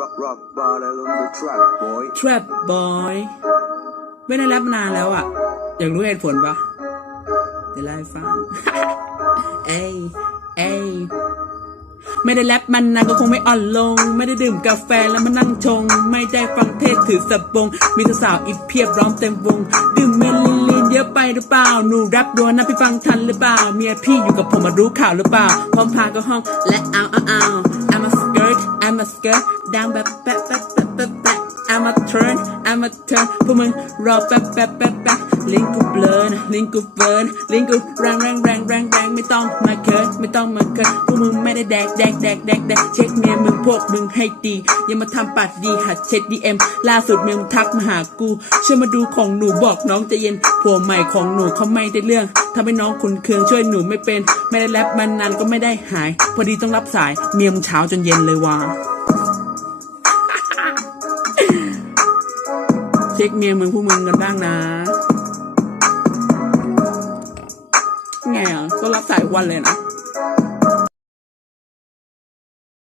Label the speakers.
Speaker 1: rock rock bottle on the track boy
Speaker 2: Trap Boy ไม่ได้แรปมานานแล้วอะ อยากรู้เหตุผลปะเดี๋ยวเล่าให้ฟัง เอ้ยเอ้ยไม่ได้แรปมันนานก็คงไม่อ่อนลง ไม่ได้ดื่มกาแฟแล้วมานั่งชง ไม่ได้ฟังเทศถือสบง มีสาวอีกเพียบร้อมเต็มวง ดื่มเมลินลินเยอะไปหรือเปล่า หนูแรปดวนนะพี่ฟังทันหรือเปล่า เมียพี่อยู่กับผมมารู้ข่าวหรือเปล่าพร้อมพาก็ห้องและเอาเอาเอา I'm a skirt I'm a skirt ดังแบบแปะแปะแปะแปะแปะ I'm a turn I'm a turn พวกมึงรอแป๊บแป๊บแป๊บแป๊บลิงกูเบลอนลิงกูเบิร์นลิงกูแรงแรงแรงแรงแรงไม่ต้องมาเคิร์ไม่ต้องมาเคิร์พวกมึงไม่ได้แดกแดกแดกแดกแดกเช็คเมียมึงพวกมึงให้ดีอย่ามาทำปากดีหัดเช็คดีเอ็มล่าสุดเมียมึงทักมาหากูช่วยมาดูของหนูบอกน้องใจะเย็นผัวใหม่ของหนูเขาไม่ได้เรื่องทำให้น้องขุนเคืองช่วยหนูไม่เป็น ไม่ได้แรปมันนานก็ไม่ได้หาย พอดีต้องรับสายเมียมึงเช้าจนเย็นเลยว่ะ ช็คเมียมึงพวกมึงกันบ้างนะไงอะก็รับสายวันเลยนะ